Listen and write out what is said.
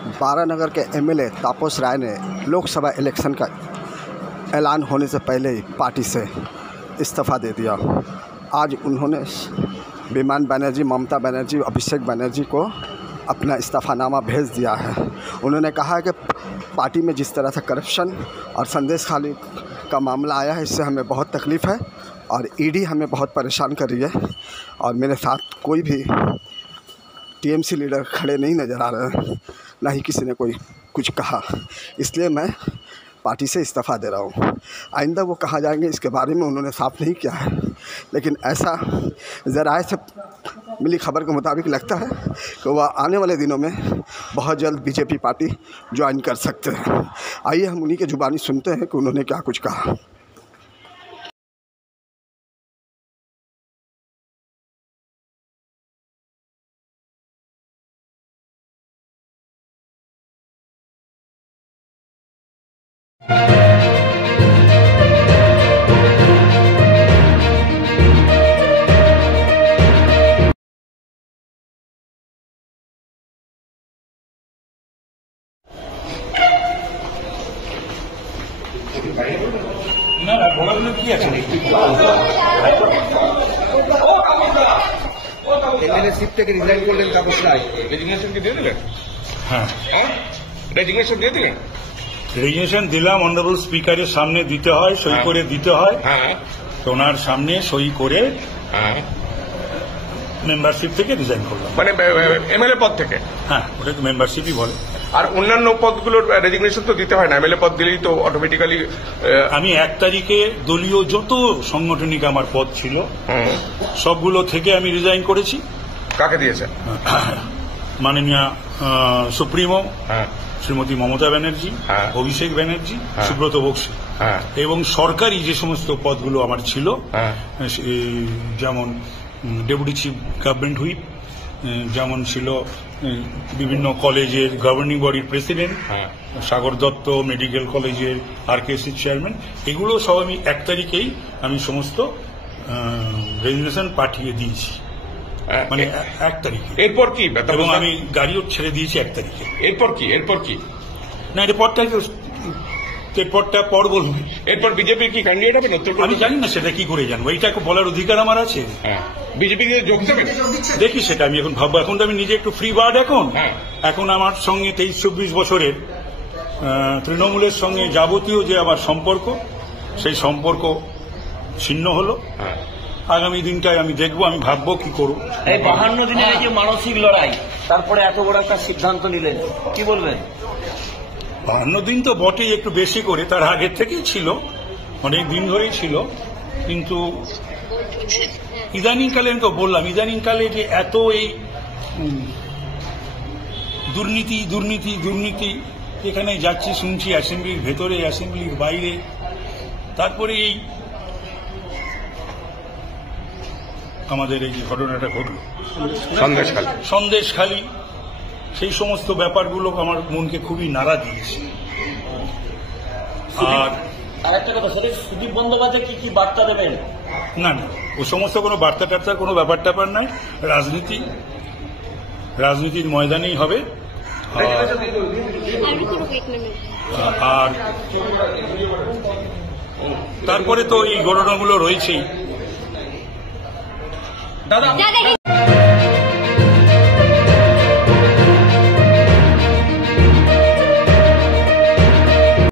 बारानगर के एमएलए तापस राय ने लोकसभा इलेक्शन का ऐलान होने से पहले ही पार्टी से इस्तीफ़ा दे दिया। आज उन्होंने विमान बनर्जी, ममता बनर्जी, अभिषेक बनर्जी को अपना इस्तीफ़ानामा भेज दिया है। उन्होंने कहा है कि पार्टी में जिस तरह से करप्शन और संदेश खाली का मामला आया है, इससे हमें बहुत तकलीफ़ है और ईडी हमें बहुत परेशान कर रही है और मेरे साथ कोई भी टीएमसी लीडर खड़े नहीं नज़र आ रहे हैं, ना ही किसी ने कोई कुछ कहा, इसलिए मैं पार्टी से इस्तीफ़ा दे रहा हूँ। आइंदा वो कहाँ जाएंगे इसके बारे में उन्होंने साफ नहीं किया है, लेकिन ऐसा ज़राए से मिली खबर के मुताबिक लगता है कि वह आने वाले दिनों में बहुत जल्द बीजेपी पार्टी ज्वाइन कर सकते हैं। आइए हम उन्हीं के जुबानी सुनते हैं कि उन्होंने क्या कुछ कहा। না না বলাগুলো কি আছে এমএলএশিপ থেকে রিজাইন করলেন তাপস রায়, রেজিগনেশন কি দিয়ে দিলেন? হ্যাঁ রেজিগনেশন দিয়ে দিলেন? রেজিগনেশন দিলাম, অনারেবল স্পিকারের সামনে দিতে হয়, সই করে দিতে হয়। হ্যাঁ তো ওনার সামনে সই করে হ্যাঁ মেম্বারশিপ থেকে রিজাইন করলাম। মানে এমএলএ পদ থেকে? হ্যাঁ, ওটা তো মেম্বারশিপই বলে। আর অন্যান্য পদগুলোর রেজিগনেশন তো দিতে হয় না, এমএলএ পদ দিলেই তো অটোমেটিক্যালি। আমি 1 তারিখে দলীয় যত সাংগঠনিক আমার পদ ছিল সবগুলো থেকে আমি রিজাইন করেছি। কাকে দিয়েছে? মাননীয় সুপ্রিমো হ্যাঁ শ্রীমতী মমতা ব্যানার্জি, হ্যাঁ, অভিষেক ব্যানার্জি, হ্যাঁ, সুব্রত বক্সী, হ্যাঁ, এবং সরকারি যে সমস্ত পদগুলো আমার ছিল, হ্যাঁ, যেমন ডেপুটি চিফ গভর্নমেন্ট হুইপ, যেমন ছিল বিভিন্ন কলেজের গভর্নিং বডির প্রেসিডেন্ট, হ্যাঁ, সাগর দত্ত মেডিকেল কলেজের আরকেএসসি চেয়ারম্যান, এগুলো সব আমি 1 তারিখেই আমি সমস্ত রেজিগনেশন পাঠিয়ে দিয়েছি, মানে 1 তারিখে। এরপর কি? এবং আমি গাড়িও ছেড়ে দিয়েছি 1 তারিখে। এরপর কি? এরপর কি? না, এরপরটা পর বলবো। এরপর বিজেপির কি ক্যান্ডিডেট হবে? আমি জানি না, সেটা কি করে জানবো? এইটা বলার অধিকার আমার আছে। হ্যাঁ, বিজেপিকে যোগ দেবেন? দেখি, সেটা আমি এখন ভাববো। এখন তো আমি নিজে একটু ফ্রি বার্ড। এখন আমার সঙ্গে 23-24 বছরের তৃণমূলের সঙ্গে যাবতীয় যে আমার সম্পর্ক, সেই সম্পর্ক ছিন্ন হলো। আগামী দিনটায় আমি দেখবো, আমি ভাববো কি করব। এই 52 দিনের এই যে মানসিক লড়াই, তারপরে এত বড় একটা সিদ্ধান্ত নিলেন, কি বলবেন? 52 দিন তো বটেই, একটু বেশি করে, তার আগের থেকেই ছিল, অনেক দিন ধরেই ছিল। কিন্তু ইদানিংকালে, আমি তো বললাম, ইদানিংকালে যে এত এই দুর্নীতি দুর্নীতি দুর্নীতি, এখানে যাচ্ছি শুনছি, অ্যাসেম্বলির ভেতরে, অ্যাসেম্বলির বাইরে, তারপরে এই আমাদের এই যে ঘটনাটা ঘটল সন্দেশখালী, সেই সমস্ত ব্যাপারগুলো আমার মনকে খুবই নাড়া দিয়েছে। আর আরেকটা কথা, সুদীপ বন্দ্যোপাধ্যায় কি বার্তা দেবেন? না না, ও সমস্ত কোনো বার্তা টার্তার কোনো ব্যাপার ট্যাপার নাই। রাজনীতির ময়দানেই হবে। আর তারপরে তো এই ঘটনাগুলো রয়েছেই। দাদা